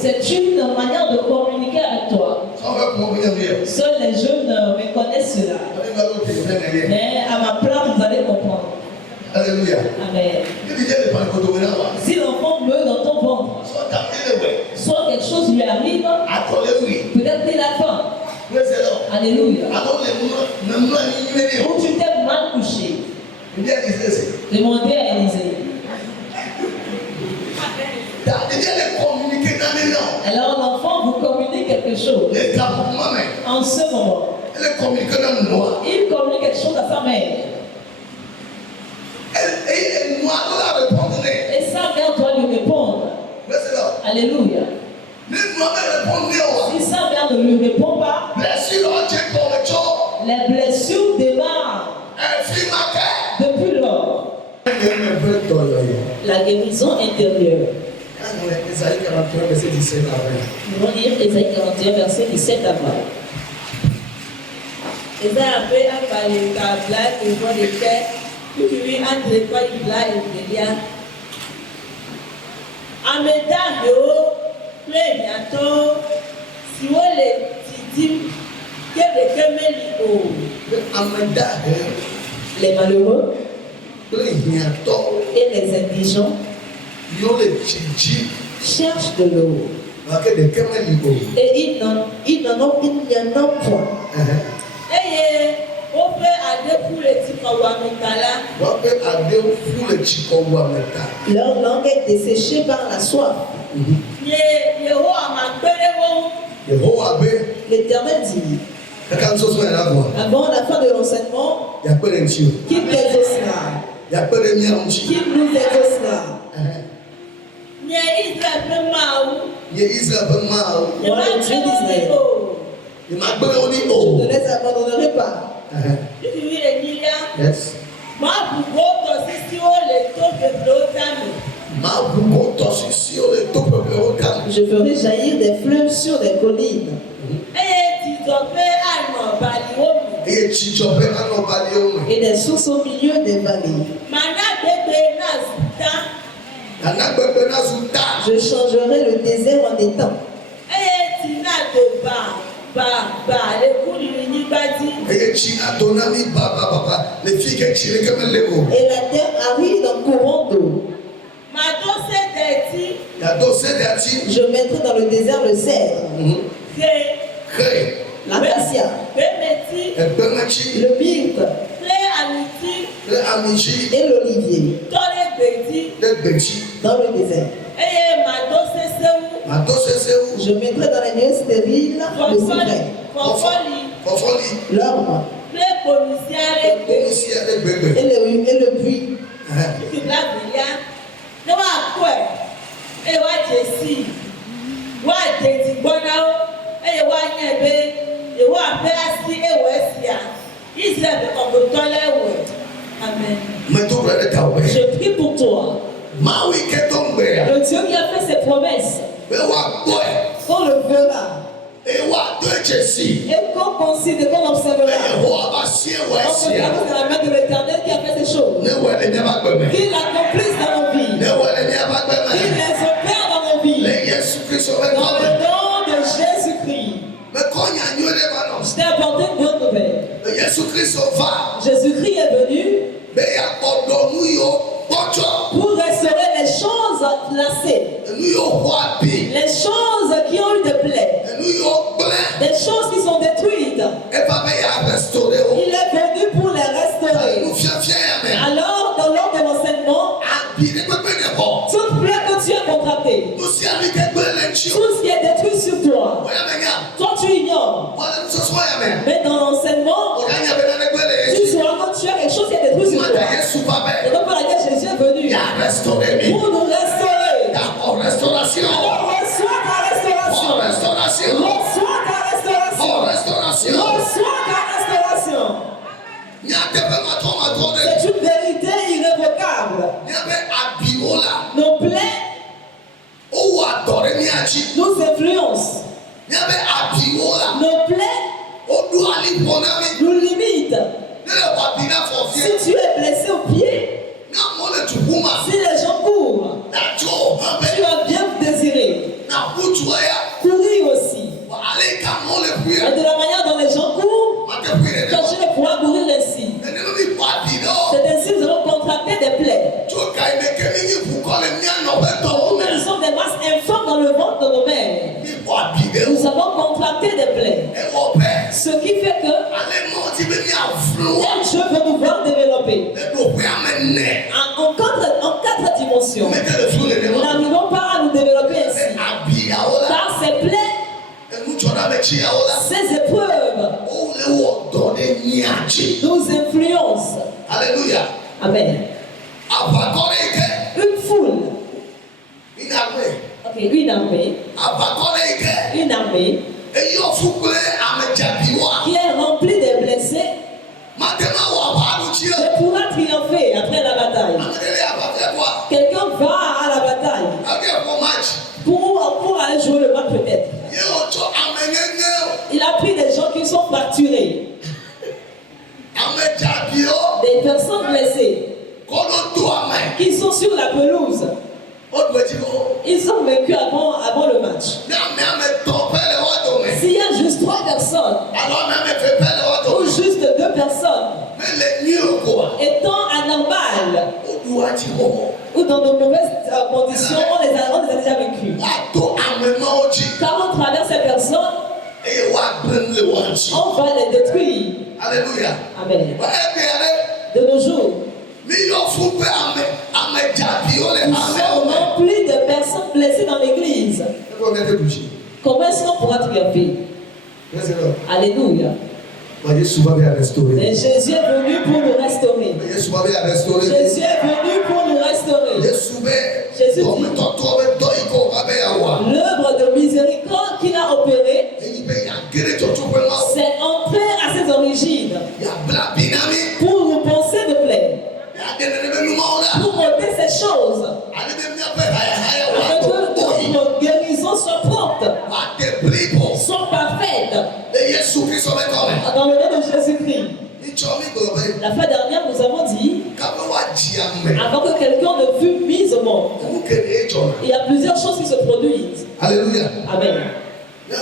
C'est une manière de communiquer avec toi. Seuls les jeunes méconnaissent cela. Mais à ma place, vous allez comprendre. Alléluia. Amen. Si l'enfant meurt dans ton ventre, soit quelque chose lui arrive, peut-être qu'il a faim. Alléluia. Ou tu t'es mal couché. Demandez à Élisée. Alors l'enfant vous communique quelque chose. En ce moment, il communique quelque chose à sa mère. Et sa mère doit lui répondre. Alléluia. Si sa mère ne lui répond pas, les blessures démarrent depuis lors. La guérison intérieure. Ésaïe 41, verset 17 à 20. Nous allons lire Ésaïe 41, verset 17 à 20. Ésaïe a parlé de la blague et voix de terre, qui lui a dit quoi il a et il y a. Ameda Yo, bientôt, si vous les dites, les malheureux et les indigents cherchent de l'eau. Et ils n'en ont point. Et on peut aller pour les Tikawamekala. Leur langue est desséchée par la soif. L'Éternel dit, avant la fin de l'enseignement, qui t'exaucera, qui nous exaucera. Moi, le Dieu d'Israël, je ne les abandonnerai pas. Yes. Je ferai jaillir des fleuves sur des collines. Et des sources au milieu des vallées. Je changerai le désert en étang. Et la terre arrive en courant d'eau. Je mettrai dans le désert le cèdre, l'acacia, le myrte et l'olivier dans le désert. Je mettrai dans les lieux stériles le cyprès, l'orme et le buis. Amen. Je prie pour toi. Le Dieu qui a fait ses promesses, qu'on le verra. Et qu'on considère, qu'on observera. On se garde dans la main de l'Éternel qui a fait ces choses. Qu'il l'accomplisse dans nos vies. Qu'il les opère dans nos vies. Dans le nom de Jésus-Christ. Je t'ai apporté une bonne nouvelle. Jésus-Christ est venu pour restaurer les choses glacées, les choses qui ont eu des plaies, les choses qui sont détruites. Il est venu pour les restaurer. Alors, dans l'ordre de l'enseignement, toute plaie que tu as contractée, tout ce qui est détruit sur toi, toi tu ignores. Mais dans l'enseignement, tu sauras que tu as quelque chose qui est détruit sur toi. Et donc, pour laquelle Jésus est venu pour nous restaurer. Alors, restauration. Alors, reçois ta restauration. Restauration. Reçois ta restauration. Restauration. Reçois ta restauration. C'est une vérité irrévocable. Nos plaies nous influencent. Nos plaies nous limitent. Si tu es blessé au pied, si les gens courent, tu as bien courir aussi. Et de la manière dont les gens courent, quand je vais pouvoir courir ainsi. C'est ainsi que nous allons contracter des plaies. Nous sommes des masses informes dans le ventre de nos mères. Nous avons contracté des plaies. Ce qui fait que Dieu veut nous voir développer en quatre dimensions. Nous n'arrivons pas à nous développer ainsi. Car ces plaies, ces épreuves nous influencent. Alléluia. Amen. Une foule. Ok, une armée. Une armée qui est remplie de blessés ne pourra triompher après la bataille. Quelqu'un va à la bataille pour aller jouer le match peut-être. Il a pris des gens qui sont fracturés, des personnes blessées qui sont sur la pelouse. Ils ont vécu avant le match. S'il y a juste 3 personnes ou juste 2 personnes étant anormales ou dans de mauvaises conditions, on les a déjà vécues. Quand on traverse ces personnes, on va les détruire. Alléluia. Amen. De nos jours, nous sommes remplis de personnes blessées dans l'église. Comment est-ce qu'on pourra triompher? Alléluia. Et Jésus est venu pour nous restaurer. Jésus est venu pour nous restaurer. Jésus dit, l'œuvre de miséricorde qu'il a opérée, c'est entrer à ses origines pour nous penser de plaie, pour ôter ces choses, afin que nos guérisons soient promptes, soient parfaites. Dans le nom de Jésus-Christ. La fois dernière, nous avons dit, avant que quelqu'un ne fût mis au monde, il y a plusieurs choses qui se produisent. Alléluia. Amen. Nous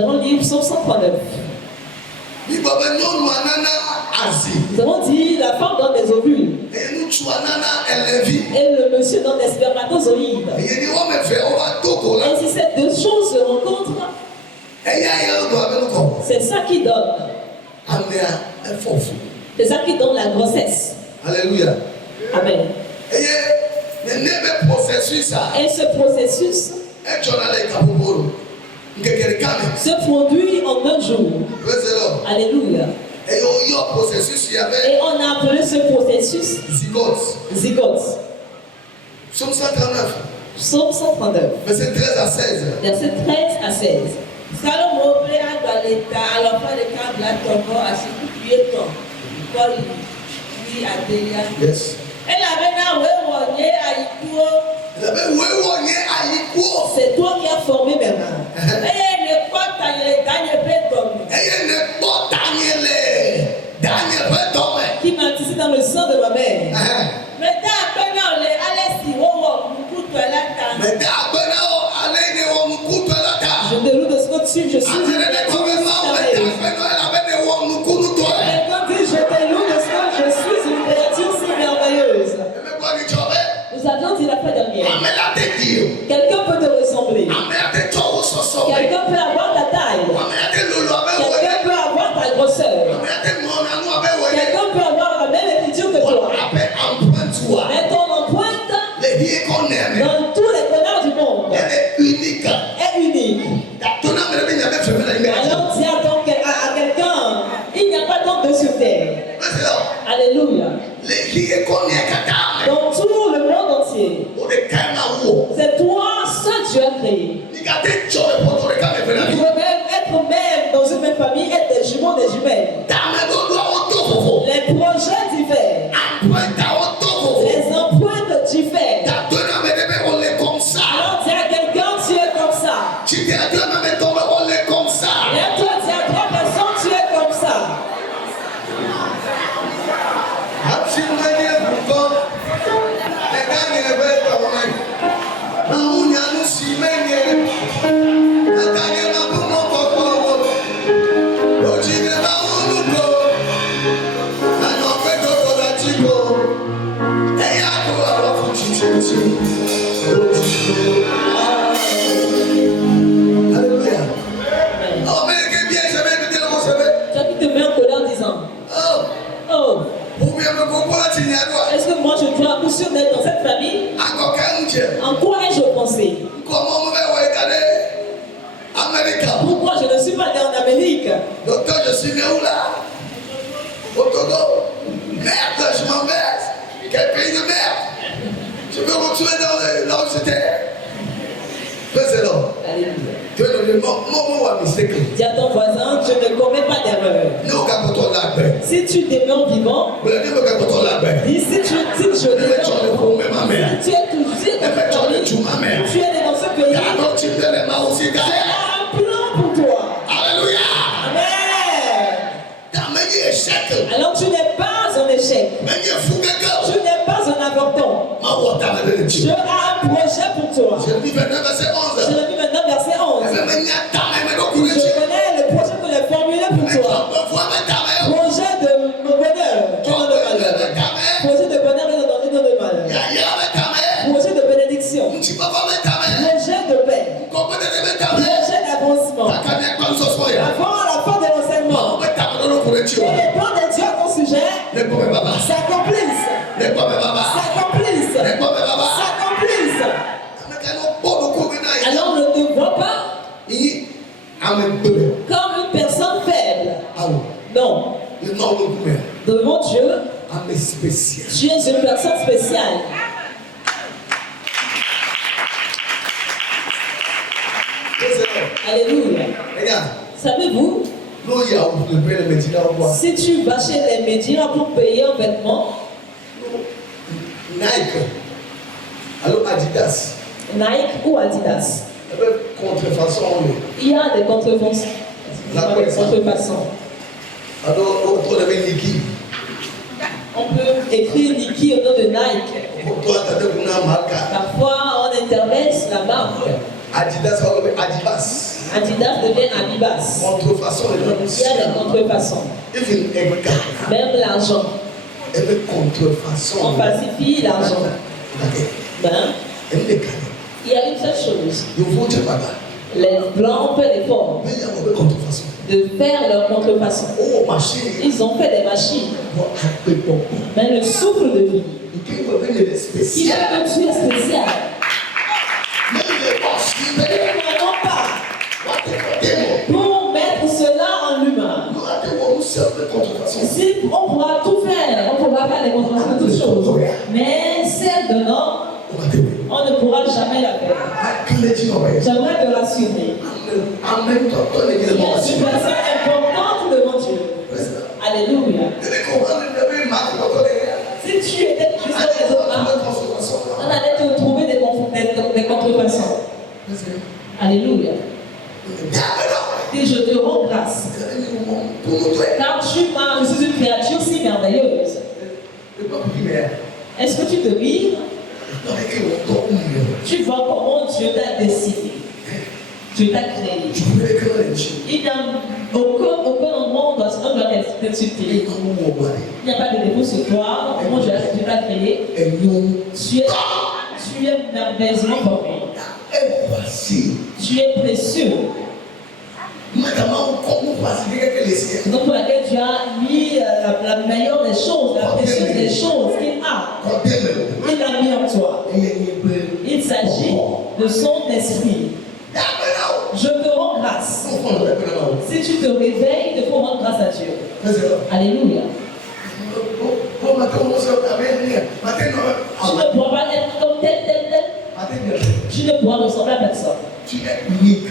allons lire Psaume 139. Nous avons dit, la femme donne des ovules et le monsieur donne des spermatozoïdes. Et si ces 2 choses se rencontrent, c'est ça qui donne. C'est ça qui donne la grossesse. Alléluia. Amen. Et ce processus se produit en 1 jour. Alléluia. Et on a appelé ce processus zygote. Psaume 139. Psaume 139. Verset 13 à 16. Verset 13 à 16. Salomo pe agbaleta alɔfa ɖeka bla tɔgbɔ asikutue tɔ kɔ yi adelia. Yes. Elabena wewɔ nye ayikuwo. C'est toi qui as formé mes mains. Eye ne kpɔ tanyele danye ƒe dɔme. Qui m'a tissé dans le sang de ma mère. Meta akpena le ale si wowɔ nukutɔ la ta. Je te loue de ce que je suis une créature merveilleuse. Quelqu'un dit, je te loue de ce que je suis une créature si merveilleuse. Nous avions dit la fois dernière. Quelqu'un peut te ressembler. Quelqu'un peut avoir ta taille. Quelqu'un peut avoir ta grosseur. Quelqu'un peut avoir la même écriture que toi. Mais ton empreinte dans tous les connards du monde est unique. Alors dis à quelqu'un, il n'y a pas d'homme sur terre. Alléluia. Dans tout le monde entier, c'est toi seul Dieu a créé. Tu peux même être même dans une même famille, être des jumeaux, des jumelles. Les projets diffèrent. Les empreintes diffèrent. Alors dis à quelqu'un, tu es comme ça. Et toi, dis à 3 personnes, tu es comme ça. Afrique. Docteur, je suis né où là? Au Togo. Merde, je m'emmerde. Quel pays de merde. Je veux retourner là où j'étais. Président. Alléluia. Tu veux donner mon mistake. Dis à ton voisin, je ne commets pas d'erreur. Si tu demeures vivant, dis si tu demeures vivant, si tu es toujours tu es dans ce pays, j'ai un plan pour toi. Alléluia. Amen. Alors tu n'es pas un échec. Tu n'es pas un avorton. Dieu a un projet pour toi. Jérémie 29, verset 11. Jérémie 29, verset 11. Je connais le projet que j'ai formulé pour toi. Projet de bonheur et non de malheur. Projet de bonheur et non de malheur. Projet de bénédiction. Projet de paix. Projet d'avancement. Avant la fin de l'enseignement. Et les plans de Dieu à ton sujet s'accomplissent. S'accomplissent. S'accomplissent. Alors ne te vois pas comme une personne faible. Non. Devant Dieu, tu es une personne spéciale. Alléluia. Savez-vous, si tu vas chez les médias pour payer un vêtement, Nike, alors Adidas. Nike ou Adidas, il y a des contrefaçons. Alors, on avait Nike. On peut écrire Nike au nom de Nike. Parfois, on interlace la marque. Adidas, Adibas. Adidas devient Adibas. Contrefaçon, il y a des contrefaçons. Même l'argent. On falsifie l'argent. Ben, il y a une seule chose. Les blancs ont fait l'effort de faire leur contrefaçon. Ils ont fait des machines. Mais le souffle de vie, qui fait que tu es spécial. Nous n'allons pas pour mettre cela en humain. Si on pourra tout faire, on pourra faire des contrefaçons de toutes choses. Mais celle de l'homme, on ne pourra jamais la faire. J'aimerais te rassurer. Il y a une personne importante devant Dieu. Alléluia. Si tu étais juste les autres, on allait te trouver des contrefaçons. Alléluia. Et je te rends grâce. Car je suis une créature si merveilleuse. Est-ce que tu te mires? Tu vois comment Dieu t'a décidé. Dieu t'a créé. Il n'y a aucun endroit où on doit t'insulter. Il n'y a pas de défaut sur toi. Comment Dieu t'a créé. Tu es merveilleusement formé. Tu es précieux. Donc pour laquelle tu as mis la meilleure des choses, la précieuse des choses qu'il a. Il l'a mis en toi. Il s'agit de son esprit. Je te rends grâce. Si tu te réveilles, il faut rendre grâce à Dieu. Alléluia. Tu ne pourras pas être comme tel. Tu ne pourras ressembler à personne. Tu es unique.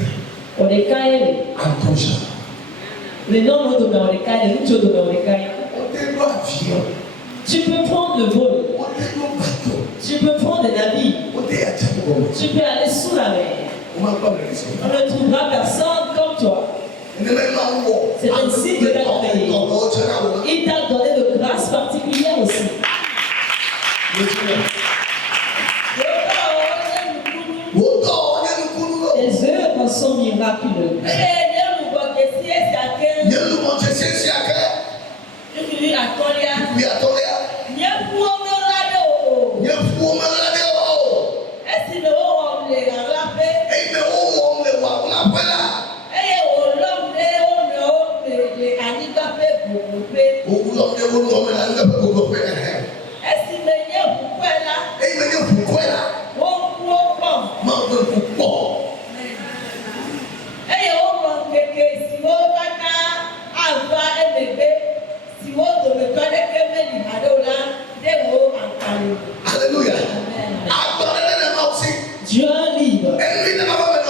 On est caillé. Les noms nous donnent les caillés, nous te donnons les caillés. Tu peux prendre le vol. Tu peux prendre des navires. Tu peux aller sous la mer. On ne trouvera personne comme toi. C'est ainsi que tu as créé. Il t'a donné de grâce particulière aussi. Les œuvres sont miraculeuses.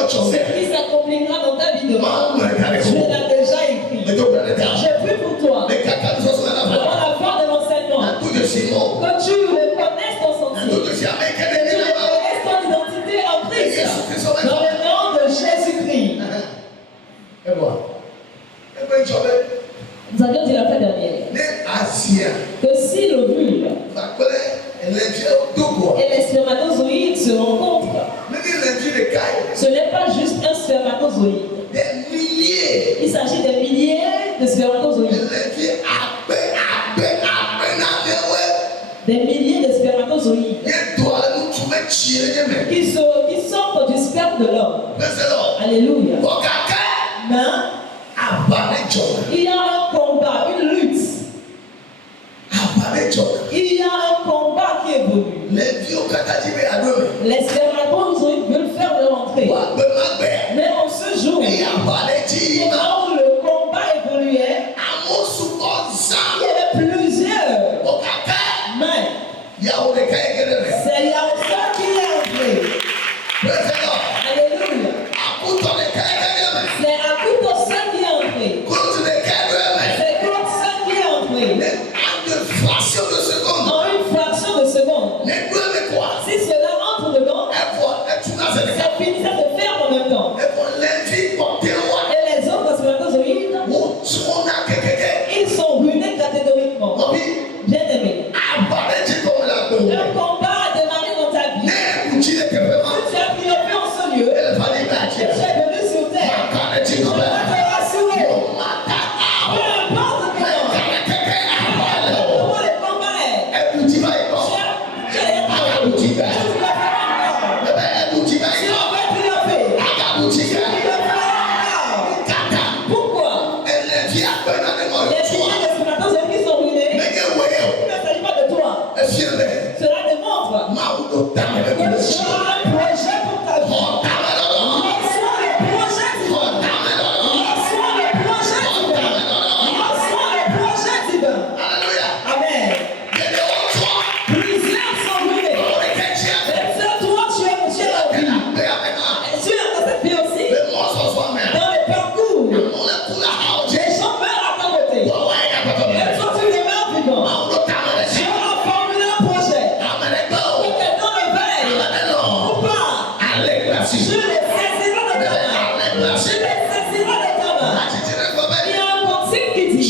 qui s'accomplira dans ta vie demain. Je l'ai déjà écrit. J'ai pris pour toi. Avant la fin de l'enseignement. Que tu reconnaisses ton sentier. Que tu reconnaisses ton identité en Christ. Dans le nom de Jésus-Christ. Nous avions dit la fois dernière que si l'ovule et les spermatozoïdes se rencontrent, ce n'est pas juste un spermatozoïde. Il s'agit des milliers de spermatozoïdes. Des milliers de spermatozoïdes qui sortent du sperme de l'homme. Alléluia. Mais il y a un combat, une lutte. Il y a un combat qui évolue. Les spermatozoïdes veulent faire leur entrée. Mais en ce jour, où le combat évoluait, il y avait plusieurs. Mais c'est Yaoussa qui est entré. Alléluia. C'est Akoutosa qui est entré. C'est Koutosa qui est entré. En une fraction de seconde. Si cela entre dedans, ça finissait de faire en même temps. Et les autres spermatozoïdes, ils sont ruinés catégoriquement. Bien aimé. Le combat a démarré dans ta vie. Tu as triomphé en ce lieu. Tu es venu sur terre. Je peux te rassurer. Peu importe comment le combat est. Tu es pourquoi? Les milliers de spermatozoïdes qui sont ruinés. Il ne s'agit pas de toi. Cela démontre que tu as un projet pour ta vie. Reçois le projet divin. Reçois le projet divin. Reçois le projet divin. Amen. Plusieurs sont ruinés. Et seul toi, tu es la vie. Et tu es dans cette vie aussi. Dans le parcours. Les gens meurent à ta côté. Et toi, tu demeures vivant. Dieu a formulé un projet. Que quelqu'un le veille ou pas. Je les saisirai de ta main. Je les saisirai de ta main. Il y a un cantique qui dit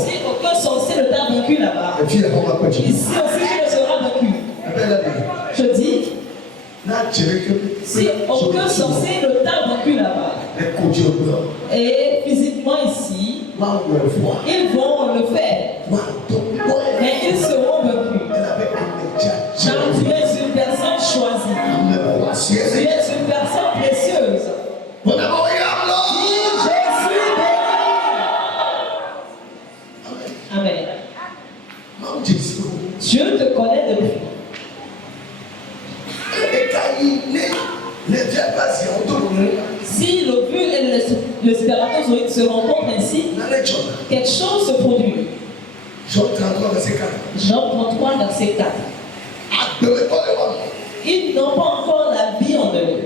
Si aucun sorcier ne t'a vaincu là-bas, ici aussi tu ne seras vaincu. Je dis, si aucun sorcier ne t'a vaincu là-bas, et physiquement ici, ils vont le faire, mais ils seront vaincus. Car tu es une personne choisie, tu es une personne précieuse. Je suis béni. se rencontrent ainsi, quelque chose se produit. Jean 33, verset 4. Jean 33, verset 4. Ils n'ont pas encore la vie en eux.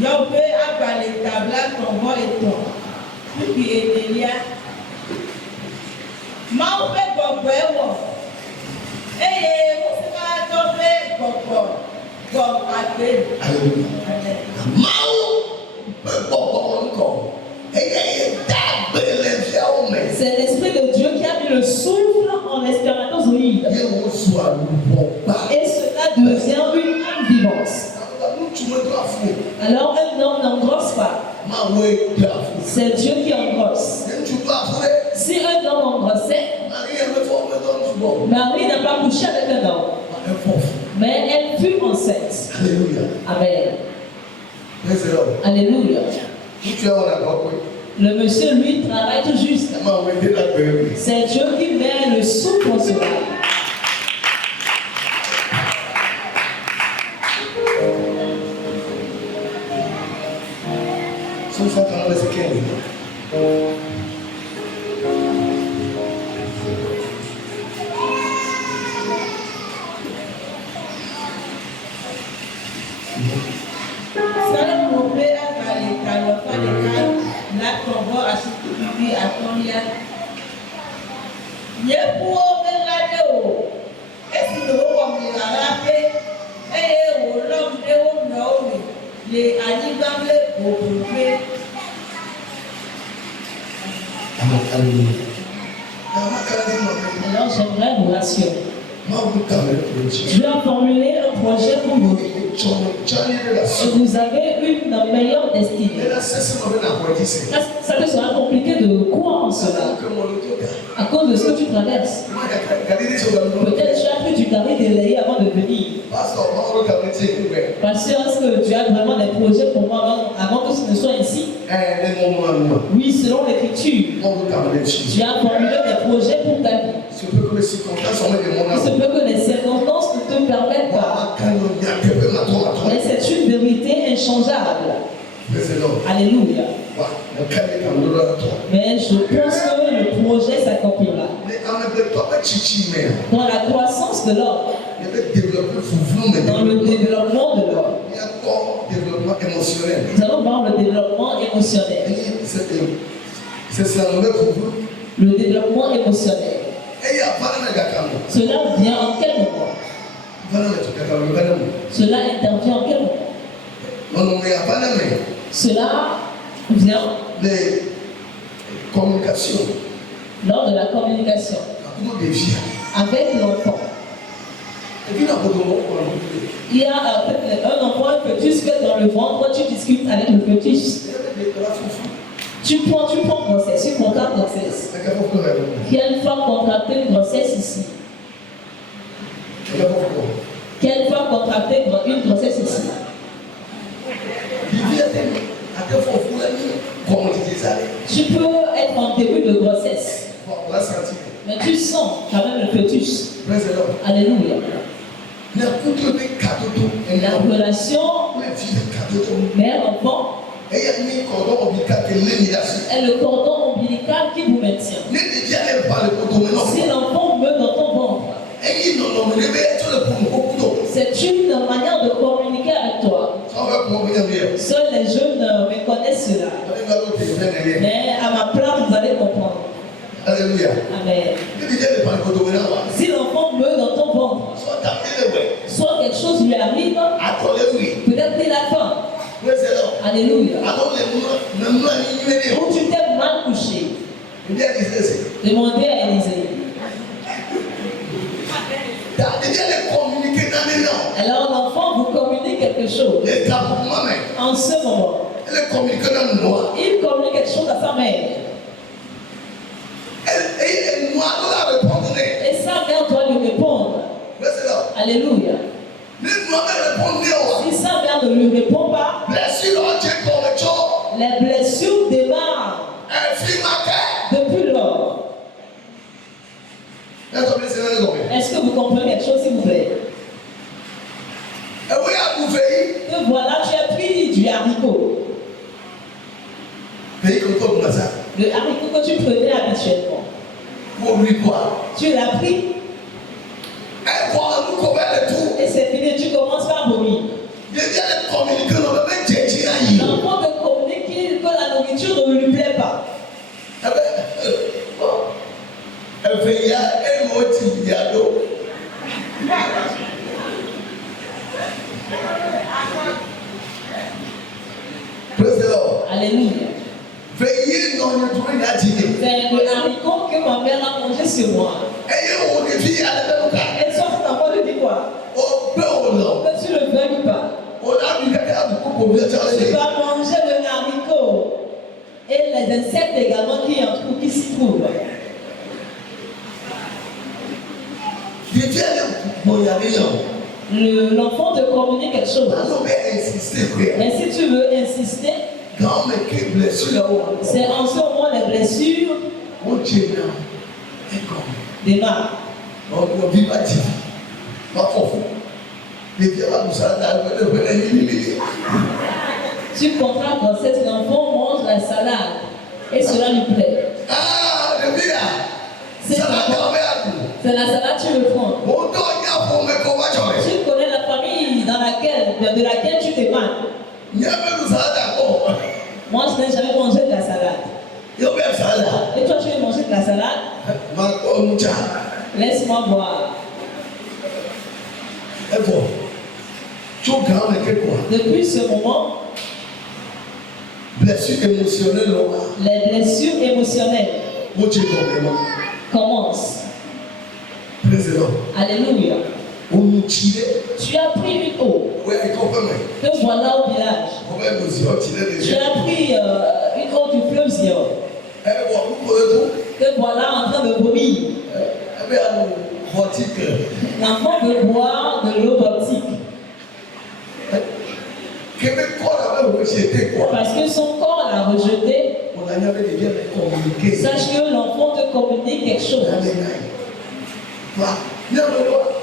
Yahweh a balé tabla tombo et ton. Puis Edelia. Ma oube gbogbo ewo. Eye musa doble gbogbo gbogbo agbe. C'est l'Esprit de Dieu qui a mis le souffle en l'espermatozoïde. Et cela devient une âme vivante. Alors un homme n'engrosse pas. C'est Dieu qui engrosse. Si un homme engrossait, Marie n'a pas couché avec un homme. Mais elle fut enceinte. Amen. Alléluia. Le monsieur, lui, travaille tout juste. C'est Dieu qui met le souffle en cela. Alors j'aimerais vous rassurer. Dieu a formulé un projet pour vous. Et vous avez une meilleure destinée. Ça te sera compliqué de croire en cela. À cause de ce que tu traverses. Peut-être tu as pris du carré délayé avant de venir. Parce que tu as vraiment des projets pour moi avant que ce ne soit ici. Oui, selon l'écriture. Tu as formulé des projets pour ta vie. Il se peut que les circonstances ne te permettent pas. Mais c'est une vérité inchangeable. Alléluia. Mais je pense que le projet s'accomplira. Dans la croissance de l'homme, dans le développement de l'homme, nous allons voir le développement émotionnel. Le développement émotionnel. Cela vient en quel moment? Cela intervient en quel moment? Cela vient lors de la communication avec l'enfant. Il y a un enfant, un fœtus fait dans le ventre, tu discutes avec le fœtus. Tu prends grossesse, tu contractes grossesse. Quelle femme contractait une grossesse ici? Quelle femme contractait une grossesse ici? Tu peux être en début de grossesse, mais tu sens quand même le fœtus. Alléluia. La relation mère-enfant est le cordon ombilical qui vous maintient. Si l'enfant meurt dans ton ventre, c'est une manière de communiquer avec toi. Seuls les jeunes me connaissent cela. Mais à ma place, vous allez comprendre. Alléluia. Amen. Si l'enfant meurt dans ton ventre, soit quelque chose lui arrive, peut-être qu'il a faim. Alléluia. Ou tu t'es mal couché. Demandez à Élisée. Alors l'enfant vous communique quelque chose. En ce moment, il communique quelque chose à sa mère. Et sa mère doit lui répondre. Alléluia. Si sa mère ne lui répond pas, les blessures démarrent depuis lors. Est-ce que vous comprenez quelque chose, s'il vous plaît? Que voilà, tu as pris du haricot. Le haricot que tu prenais habituellement. Tu l'as pris. Et c'est fini, tu commences par vomir. L'enfant te communique que la nourriture ne lui plaît pas. Praise the Lord. Alléluia. C'est le haricot que ma mère a mangé sur moi. Et sauf que l'enfant lui dit quoi? Que tu le veuilles pas. Tu vas manger le haricot et les insectes également qui s'y trouvent. L'enfant te communique quelque chose. Mais si tu veux insister, c'est en ce moment les blessures démarrent. Tu comprends que cet enfant mange la salade et cela lui plaît. C'est la salade, tu le prends. Tu connais la famille de laquelle tu t'émanes. Moi, je n'ai jamais mangé de la salade. Et toi, tu veux manger de la salade? Laisse-moi voir. Depuis ce moment, les blessures émotionnelles commencent. Alléluia. Tu as pris une eau que voilà au village. Tu as pris une eau du fleuve Zion que voilà en train de vomir. L'enfant veut boire de l'eau baptique parce que son corps l'a rejeté. Sache que l'enfant te communique quelque chose.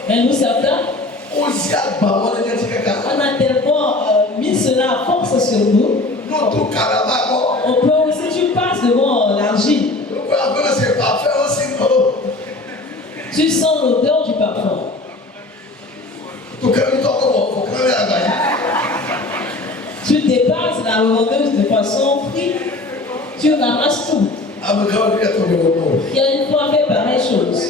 Mais nous certains, on a tellement mis cela à force sur nous. On peut aussi, tu passes devant l'argile. Tu sens l'odeur du parfum. Tu dépasses la revendeuse de poisson frit. Tu ramasses tout. Il y a une fois fait pareille chose.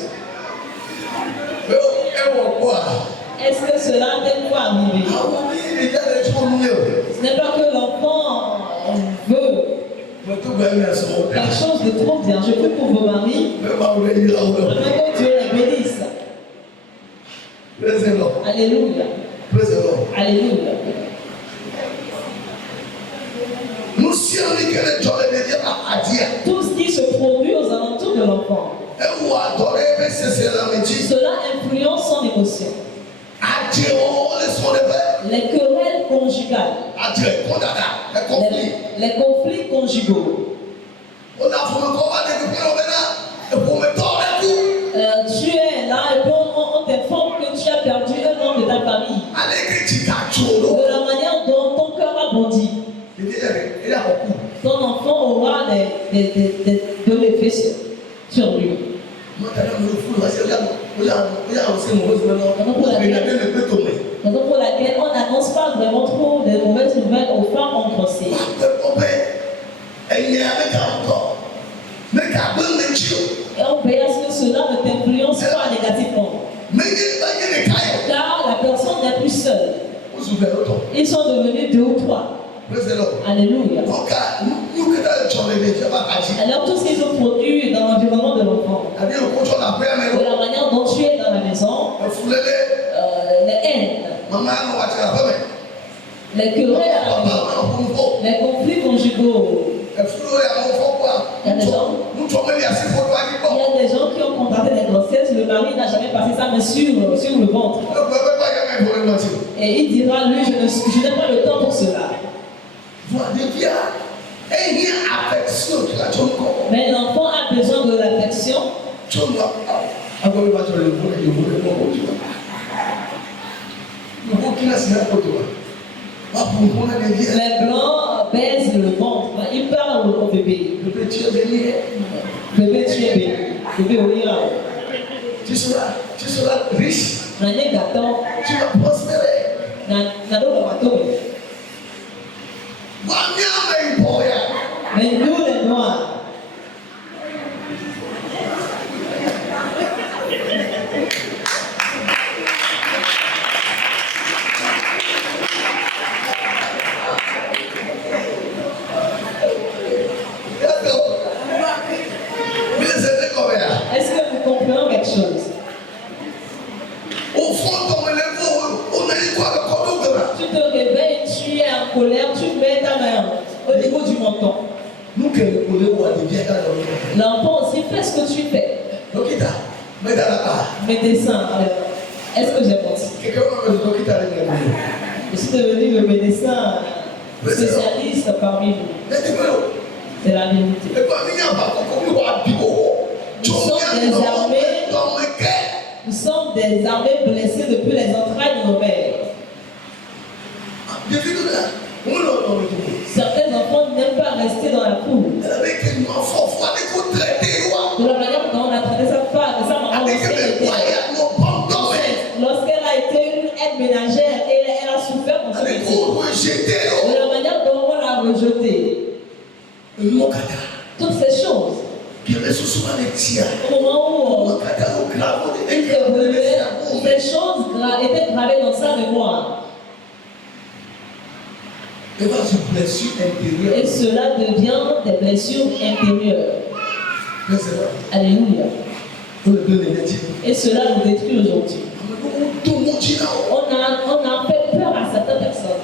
Est-ce que cela a une fois arrivé? Ce n'est pas que l'enfant veut quelque chose de trop bien. Je prie pour vos maris. Vraiment que Dieu les bénisse. Alléluia. Alléluia. Tout ce qui se produit aux alentours de l'enfant, cela influence son émotion. Les querelles conjugales, les conflits conjugaux. Tu es là et puis on t'informe que tu as perdu un membre de ta famille. De la manière dont ton cœur a bondi, ton enfant aura de l'effet sur lui. Raison pour laquelle on n'annonce pas vraiment trop de mauvaises nouvelles aux femmes en grossesse. Et on veille à ce que cela ne t'influence pas négativement. Car la personne n'est plus seule. Ils sont devenus 2 ou 3. Alléluia. Alors tout ce qui se produit dans l'environnement de l'enfant, de la manière dont tu es dans la maison, les haines, les querelles à la maison, les conflits conjugaux. Il y a des gens qui ont contracté des grossesses, le mari n'a jamais passé sa main sur le ventre. Et il dira, lui, je n'ai pas le temps pour cela. Mais l'enfant a besoin de l'affection. Les blancs baissent le ventre. Ils parlent au bébé. Bébé, tu es béni. Bébé, tu es béni. Bébé, on ira. Tu seras riche. Tu vas prospérer. Mais nous, les noirs, est-ce que vous comprenez quelque chose? Au fond, on a dit quoi? Tu te réveilles, tu es en colère, tu mets ta main au niveau du menton. L'enfant aussi fait ce que tu fais. Médecin, est-ce que j'ai menti? Je suis devenu le médecin spécialiste parmi nous. C'est la vérité. Nous sommes des armées blessées depuis les entrailles de nos mères. Certains enfants n'aiment pas rester dans la cour. De la manière dont on a traité sa femme, sa maman, lorsqu'elle a été une aide ménagère et elle a souffert dans son métier. De la manière dont on l'a rejetée. Toutes ces choses. Au moment où il évoluait, ces choses étaient gravées dans sa mémoire. Et cela devient des blessures intérieures. Alléluia. Et cela nous détruit aujourd'hui. On a fait peur à certaines personnes.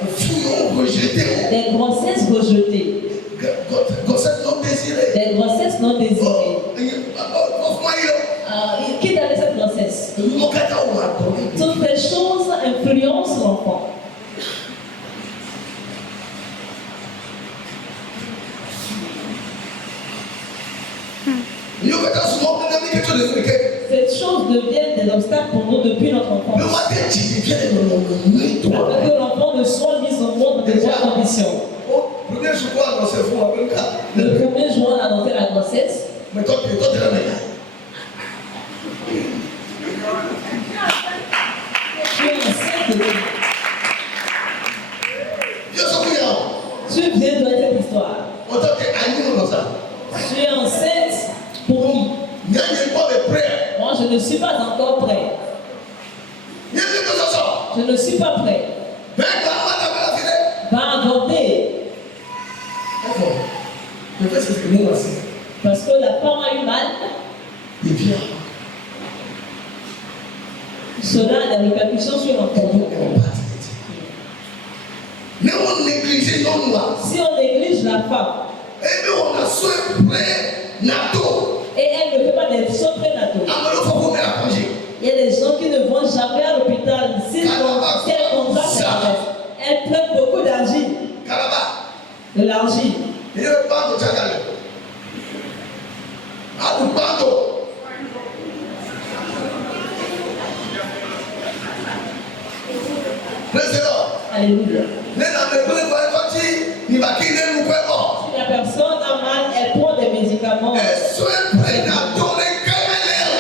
Des grossesses rejetées. Des grossesses non désirées. Qui avait cette grossesse? Toutes ces choses influencent l'enfant. Cette chose devient des obstacles pour nous depuis notre enfance. Afin que l'enfant ne soit mis au monde de bonnes conditions. Le premier jour, on a annoncé la grossesse. Mais toi, tu es la meilleure. Tu es enceinte. Tu viens de cette histoire. Tu es enceinte pour qui? Moi, je ne suis pas encore prêt. Je ne suis pas prêt. Va avorter. Parce que la femme a eu mal. Cela a des répercussions sur l'enfant. Si on néglige la femme, et elle ne fait pas des soins prénataux, il y a des gens qui ne vont jamais à l'hôpital. Si elle contracte, elle prend beaucoup d'argile. De l'argile. Alléluia. Si la personne a mal, elle prend des médicaments. Il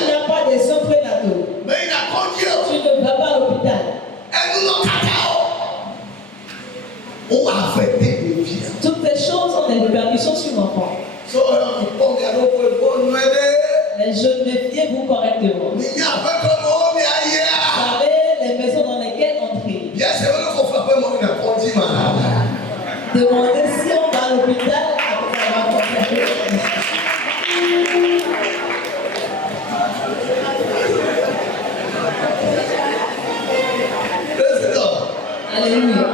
n'y a pas de soins prénataux. Tu ne vas pas à l'hôpital. Toutes ces choses ont des répercussions sur l'enfant. Mais je méfiez-vous correctement. Vous savez les maisons dans lesquelles entrer. Demandez si on va à l'hôpital. Alléluia.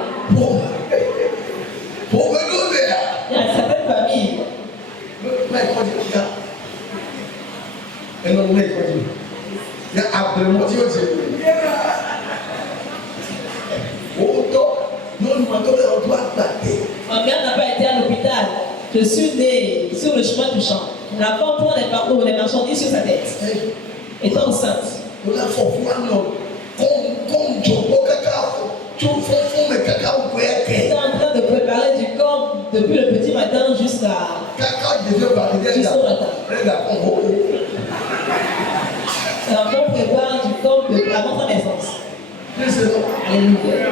Il y a certaines familles. Ma mère n'a pas été à l'hôpital. Je suis née sur le chemin du champ. La femme prend les marchandises sur sa tête. Étant enceinte. depuis le petit matin jusqu'au matin. L'enfant prépare du corps avant sa naissance. Alléluia.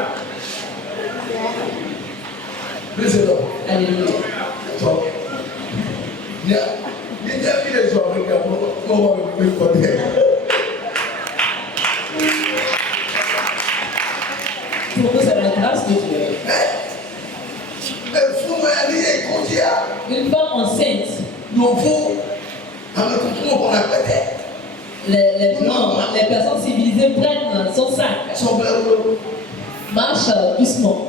Alléluia. Pour nous, c'est la grâce de Dieu. Une femme enceinte. Les personnes civilisées prennent son sac. Marche doucement.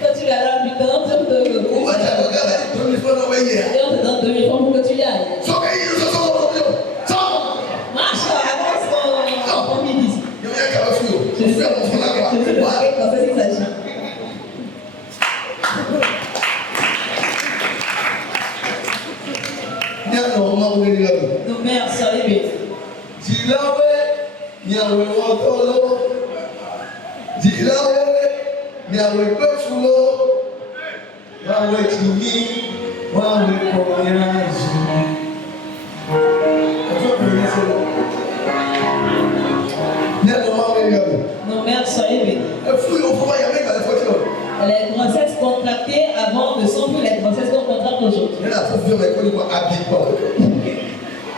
Quand tu l'as là, putain, on te donne 2000 francs pour que tu y ailles. Marche, avance en midi. Je sais de quel conseil il s'agit. Nos mères sont élevées. Nos mères sont élevées. Les grossesses contractées avant ne sont plus les grossesses qu'on contracte aujourd'hui.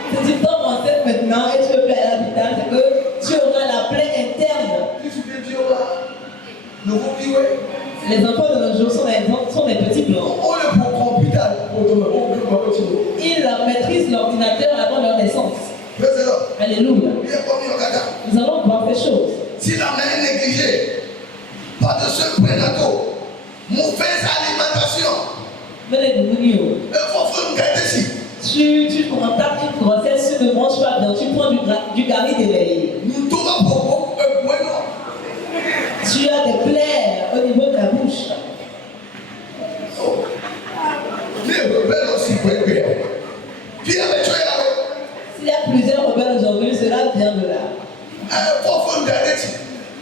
Si tu tombes enceinte maintenant et tu veux plaire à l'hôpital, c'est que tu auras la plaie interne. Les enfants de nos jours sont des petits blancs. Ils maîtrisent l'ordinateur avant leur naissance. Alléluia. Nous allons voir ces choses. Si la mère est négligée, pas de soins prénataux, mauvaise alimentation, tu contactes une grossesse, tu ne manges pas bien, tu prends du gami d'éveil. Tu as des plaies au niveau de la bouche. Les rebelles aussi peuvent bien. S'il y a plusieurs rebelles aujourd'hui, cela vient de là.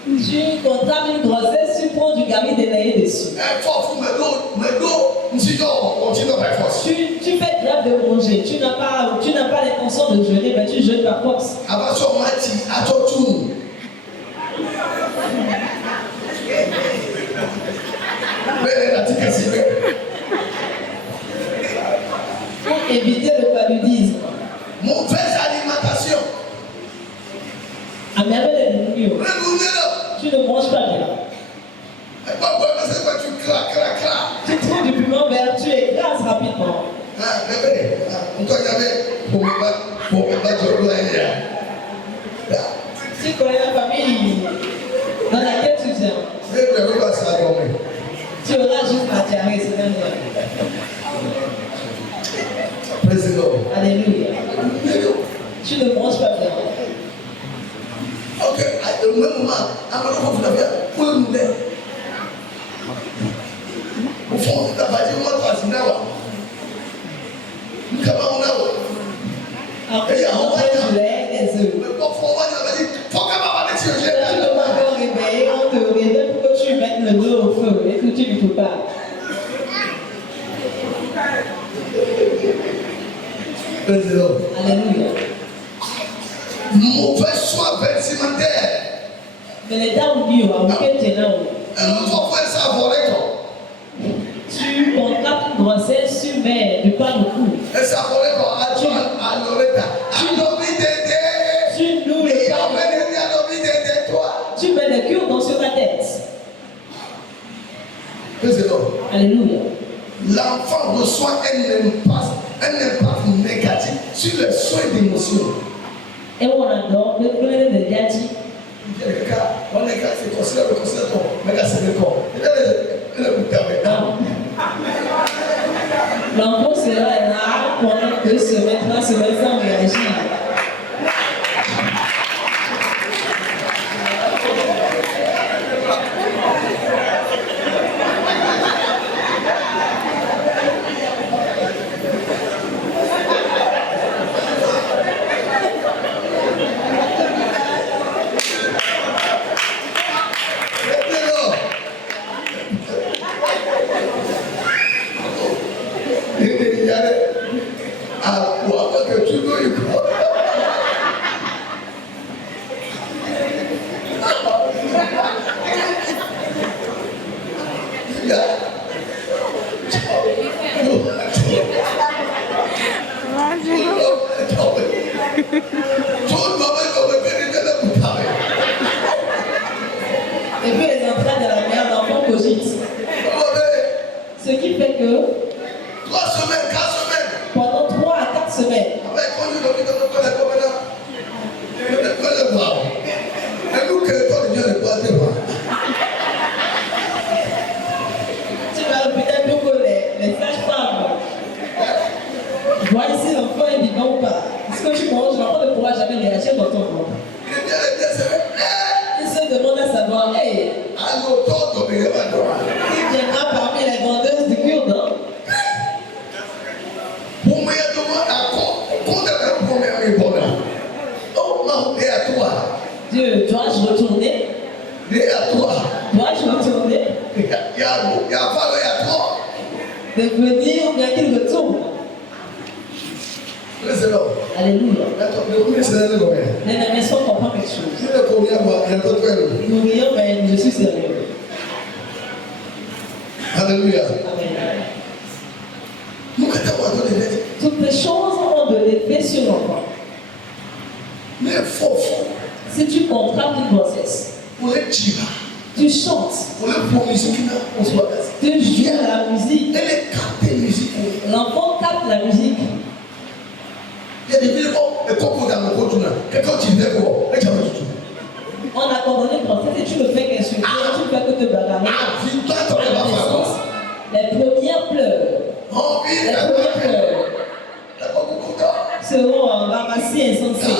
Tu contractes une grossesse, tu prends du gami d'éveil dessus. Tu fais grave de manger, tu n'as pas l'intention de jeûner, mais tu jeûnes par force. Pour éviter le paludisme. Mauvaise alimentation. Tu ne manges pas bien. Tu trouves du piment vert, tu écrases rapidement. Tu connais la famille dans laquelle tu viens. Tu auras juste la diarrhée, c'est bien. Alléluia. Tu ne manges pas bien. Ok, au même moment, au fond, tu as pas dit moi, tu as dit non. Après, on fait du lait, des œufs. Tu ne peux pas encore réveiller, on te réveille pour que tu mettes le dos au feu et que tu ne peux pas. Alléluia. Mauvais choix vestimentaire. Mais les dames disent, tu contractes une grossesse, tu mets du pain au cou. Tu noues le pain. Tu mets des cure-dents sur ta tête. Alléluia. L'enfant reçoit un impact négatif sur les soins d'émotion. Et on adore le problème de Diati. L'enfant sera là pendant 2 semaines, 3 semaines sans réagir. Et puis les entrailles de la mère, l'enfant cogite. Ce qui fait que 3 semaines, 4 semaines. Pendant 3 à 4 semaines. Tu vas peut-être beaucoup les sages-femmes. Vois ici l'enfant est vivant ou pas. Ce que tu manges, l'enfant ne pourra jamais réagir dans ton ventre. Il se demande à savoir, hey, il viendra parmi les vendeuses du cure-dent. Dieu, dois-je retourner? Dois-je retourner? De venir ou bien qu'il retourne? Alléluia. Les nations comprennent quelque chose. Nous rions, mais je suis sérieux. Alléluia. Amen. Toutes les choses ont de l'effet sur l'enfant. Si tu contractes une grossesse, tu chantes, tu joues à la musique, l'enfant capte la musique. On a abandonné le procès et tu ne fais qu'insulter, tu ne fais que te bagarrer. Les premières pleurs, seront ramassées et insensées.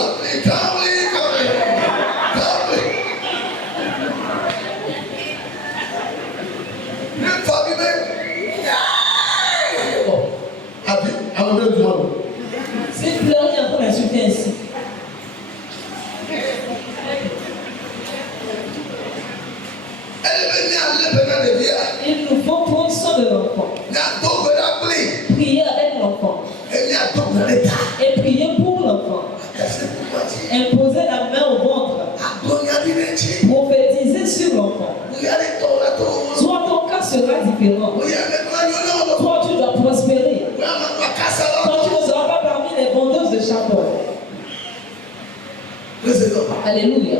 Si pleure, il est en train d'insulter ainsi. Il nous faut prendre soin de l'enfant. Prier avec l'enfant. Et prier pour l'enfant. Imposer la main au ventre. Prophétiser sur l'enfant. Toi, ton cas sera différent. Toi, tu dois prospérer. Toi, tu ne seras pas parmi les vendeuses de charbon. Alléluia.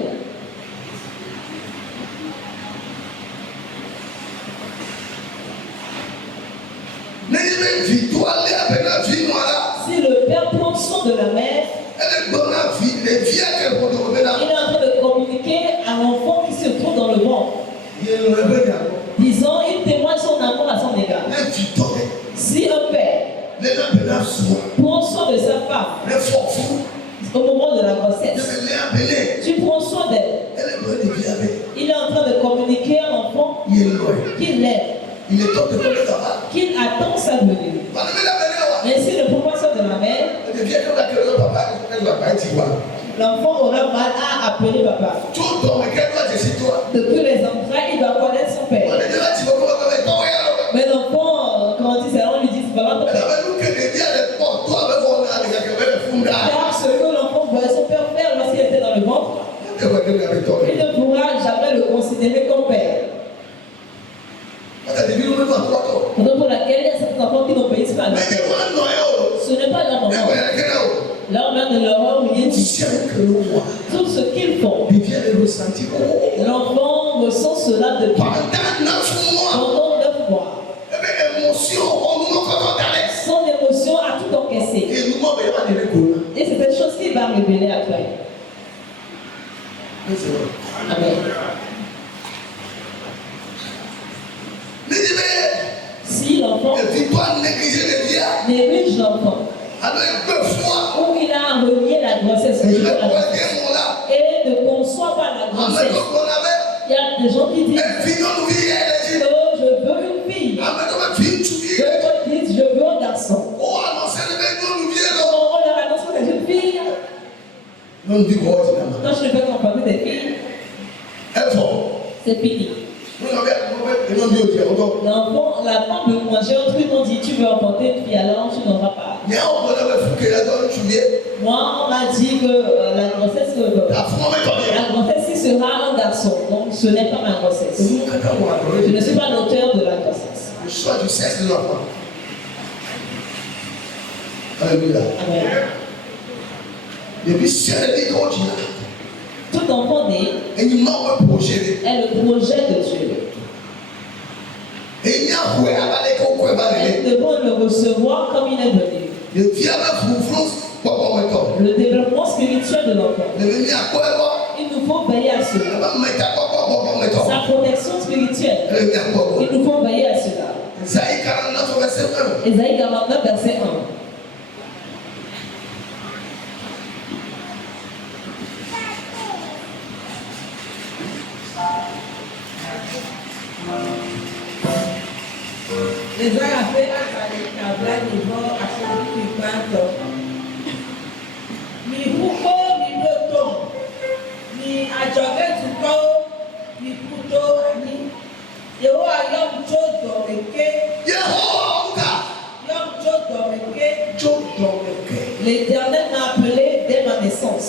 Si le père prend soin de la mère, il est en train de communiquer à l'enfant qui se trouve dans le ventre. Disant, il témoigne son amour à son égard. Si un père prend soin de sa femme au moment de la grossesse, tu prends soin d'elle, il est en train de communiquer à l'enfant qu'il l'aime, qu'il attend sa venue. Mais s'il ne prend pas soin de la mère, l'enfant aura mal à appeler papa. Depuis les entrailles, il doit connaître son père. Mais l'enfant, quand on dit ça, on lui dit c'est pas ton père. Car ce que l'enfant voyait son père faire lorsqu'il était dans le ventre, il ne pourra jamais le considérer comme père. Pour laquelle il y a certains enfants qui n'obéissent pas à leur père. Ce n'est pas leur maman. Leur mère ne leur a rien dit. Tout ce qu'ils font, l'enfant ressent cela depuis pendant 9 mois. Son émotion a tout encaissé. Et c'est cette chose qui va révéler après. Amen. Si l'enfant néglige l'enfant, où il a renié la grossesse et ne conçoit pas la grossesse, il y a des gens qui disent oh, je veux une fille. D'autres disent je veux un garçon. On leur annonce que c'est une fille. Quand je ne fais qu'en des filles, c'est fini. L'enfant, la femme veut manger un truc, on dit tu veux emporter une fille, alors tu n'auras pas. Moi, on m'a dit que la grossesse sera un garçon, donc ce n'est pas ma grossesse. Je ne suis pas l'auteur de la grossesse. Le choix du sexe de l'enfant. Alléluia. Amen. Depuis si elle dit continue. Tout enfant né est le projet de Dieu. Elles devront le recevoir comme il est donné. Le développement spirituel de l'enfant. Il nous faut veiller à cela. Sa protection spirituelle. Il nous faut veiller à cela. Ésaïe 49, verset 1. Les gens avaient à les câbles devant à celui qui plante. Mi huko, mi loto, mi ajoge tuko, mi puto, mi. Yehowa yom jodo meke. Yom jodo meke. L'Éternel m'a appelé dès ma naissance.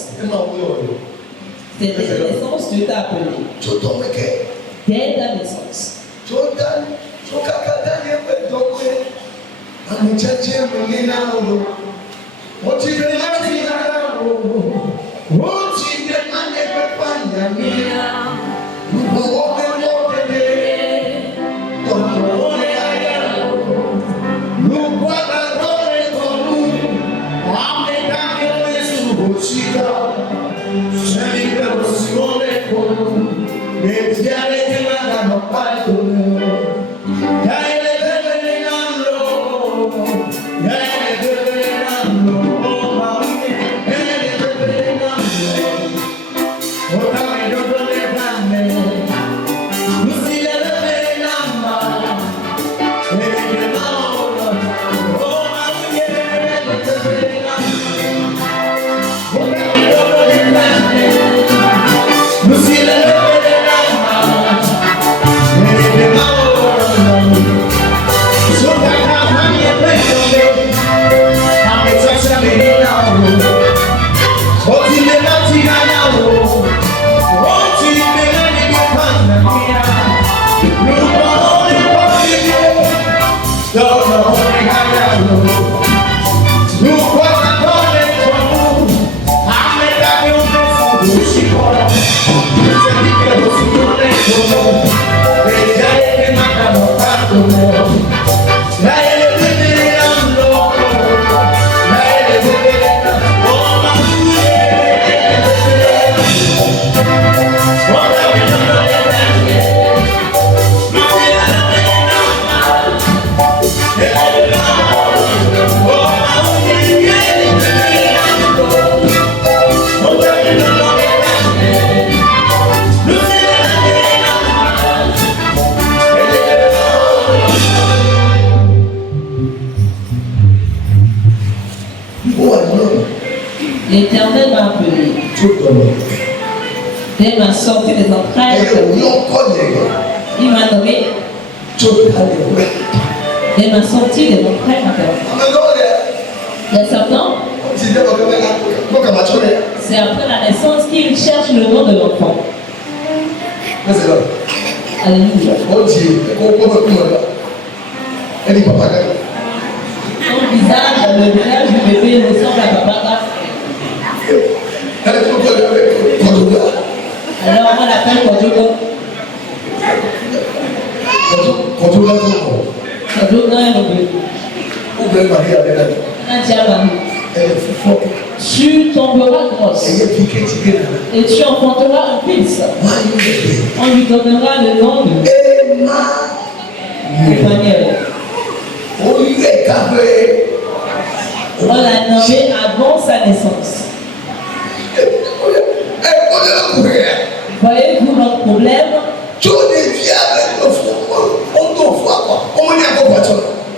C'est dès la naissance Dieu t'a appelé. Dès ta naissance. L'Éternel m'a appelé. Dès ma sortie des entrailles, il m'a nommé. Dès ma sortie des entrailles maternelles. Les certains, c'est après la naissance qu'ils cherchent le nom de l'enfant. Alléluia. Son visage, le visage du bébé ressemble à papa. Alors on l'appelle Kodjogo. Kodjogo est le bébé. Tu tomberas grosse et tu enfanteras un fils. On lui donnera le nom de Emmanuel. On l'a nommé avant sa naissance. Voyez-vous notre problème?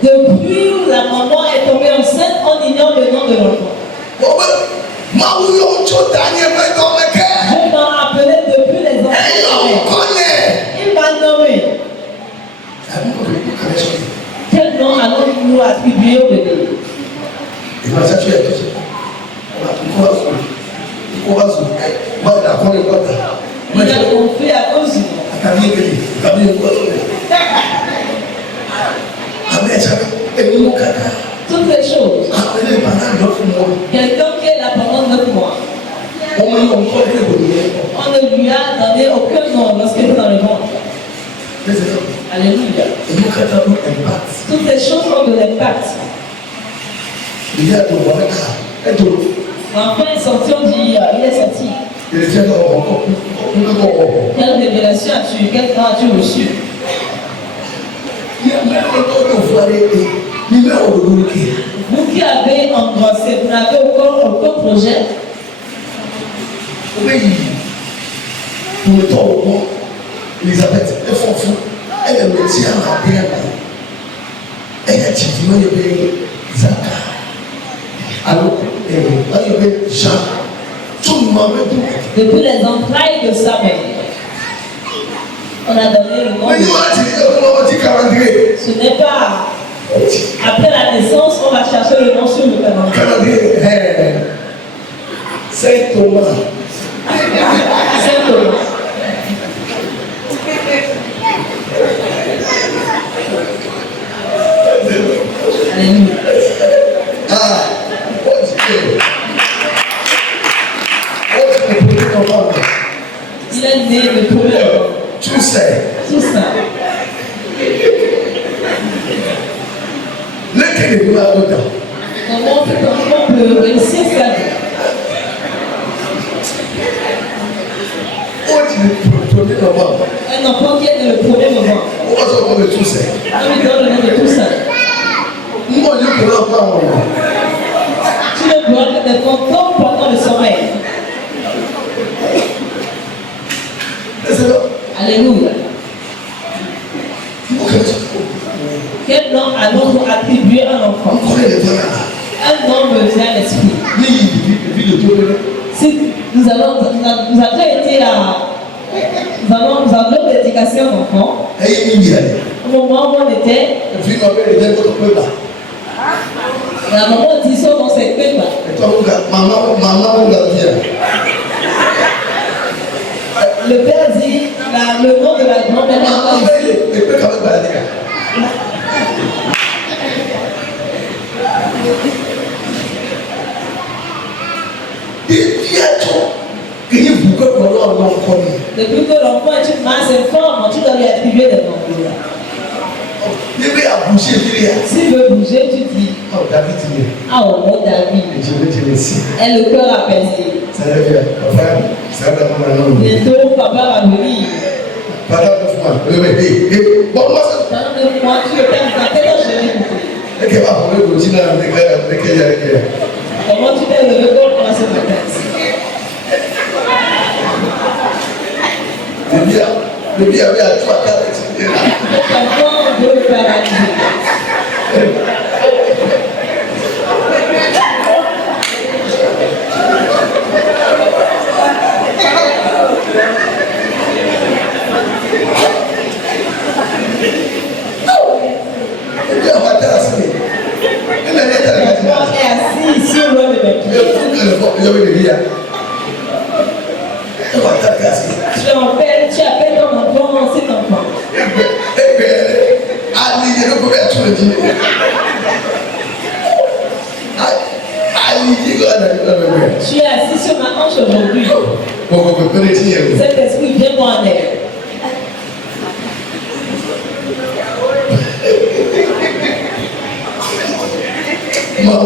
Depuis la maman est tombée enceinte, on ignore le nom de l'enfant. Je m'en appelais depuis les enfants. Il m'a nommé. Quel nom allons-nous attribuer au bébé? Il a compris à cause du toutes les choses. Quelqu'un qui est là pendant 9 mois. ne lui a donné aucun nom lorsqu'il était dans le ventre. Alléluia. Toutes ces choses ont de l'impact. L'enfant est sorti, on dit, il est sorti. Quelle révélation as-tu, quel temps as-tu reçu? Vous qui avez engrossé, vous n'avez aucun projet. Oui. Pour le temps au monde, Elisabeth, elle s'en fout. Elle est le tien à bien. Elle est titulée de Zaka. Alors, elle est Jean. Tout le monde veut tout. Depuis les entrailles de sa mère, on a donné le nom. Ce n'est pas après la naissance qu'on va chercher le nom sur le calendrier. Saint Thomas. Saint Thomas. Alléluia. Ah, il est né le premier. Tout ça. Tout ça. Lequel est le meilleur? Comment cet enfant peut réussir sa vie? Un enfant qui est né le 1er novembre. On lui donne le nom de tout ça. Tu ne dois que des fantômes pendant le sommeil. Alléluia. Quel nom allons-nous attribuer à un enfant? Un nom me vient à l'esprit. Si nous avons été à. Nous avons l'éducation d'enfants. Au moment où on était. La maman dit ça dans ses pépas. Le père dit le nom de la grand-mère. Depuis que l'enfant est une masse informe, tu dois lui attribuer des noms. S'il veut bouger, tu dis ah, oh mon David. Et le cœur apaisé. Bientôt, papa va venir. Pendant 9 mois, tu le t'es implanté dans chez lui. Comment tu t'es levé pour commencer ce matin? Le bien avait à 3 4 etc. Tu appelles ton enfant, cet enfant. Tu es assis sur ma hanche aujourd'hui. Cet esprit vient moi en aide.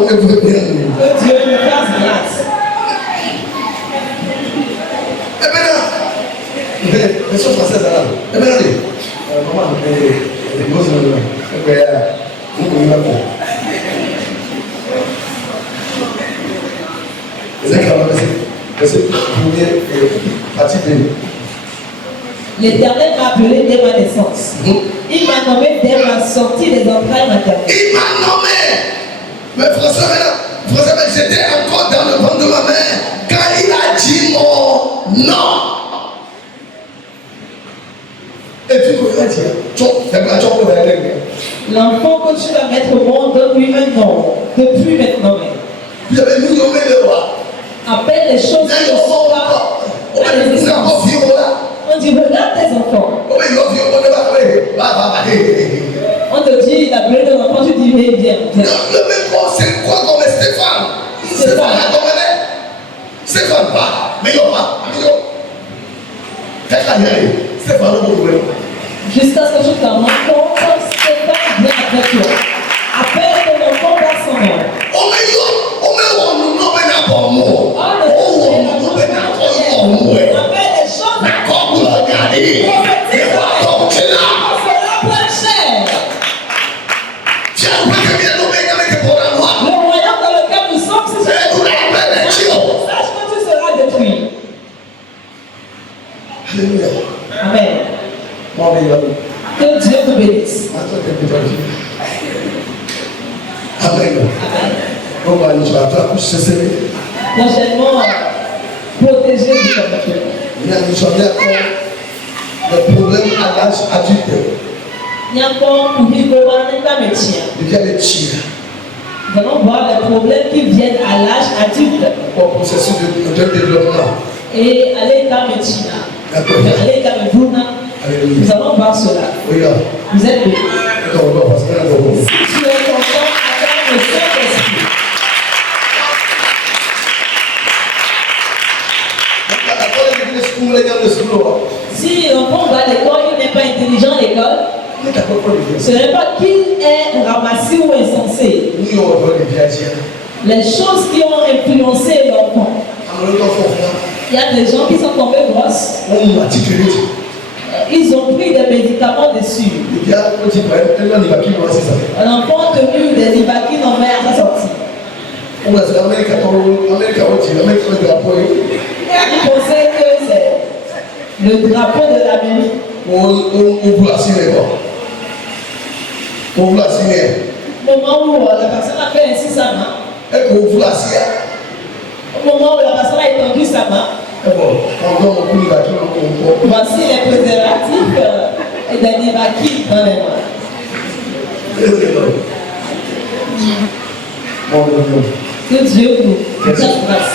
Que Dieu me fasse grâce. Version française là. Maman, L'Éternel m'a appelé dès ma naissance. Il m'a nommé dès ma sortie des entrailles maternelles. Il m'a nommé. Mais François, j'étais encore dans le ventre de ma mère quand il a dit mon nom. Et puis, l'enfant que tu vas mettre au monde, donne-lui un nom. Depuis maintenant. Vous avez nous nommé le roi. Appelle les choses qui ne sont pas à l'existence. On dit, regarde tes enfants. On te dit, il a appelé ton enfant, tu dis, viens, viens. Le même nom, c'est quoi comme Stéphane? Stéphane, pas. Mais il n'y a pas. Jusqu'à ce que je t'en rencontre, Stéphane vient avec toi. Appelle ton enfant par son nom. Appelle les choses. Le royaume dans lequel nous sommes, c'est sache que tu seras détruit. Alléluia. Amen. Que Dieu te bénisse. Amen. Prochainement, protéger du comportement. Il y a le problème à l'âge adulte. Il y a encore pour vivre dans un métier. Il y a les tirs. Nous allons voir les problèmes qui viennent à l'âge adulte. Au processus de développement. Et à l'état métier. À l'état de vous, nous allons voir cela. Vous êtes bénis. Si tu es content, attends le Saint-Esprit. Si l'enfant va à l'école, il n'est pas intelligent à l'école, ce n'est pas qu'il est ramassé ou insensé. Les choses qui ont influencé l'enfant. Il y a des gens qui sont tombés grosses. Ils ont pris des médicaments dessus. Un enfant a tenu des Ivaquines en mer à sa sortie. Il pensait que c'est le drapeau de l'Amérique. Au moment où la personne a fait ainsi sa main, au moment où la personne a étendu sa main, voici les préservatifs et des Ivaquines dans les mains. Que Dieu vous fasse grâce.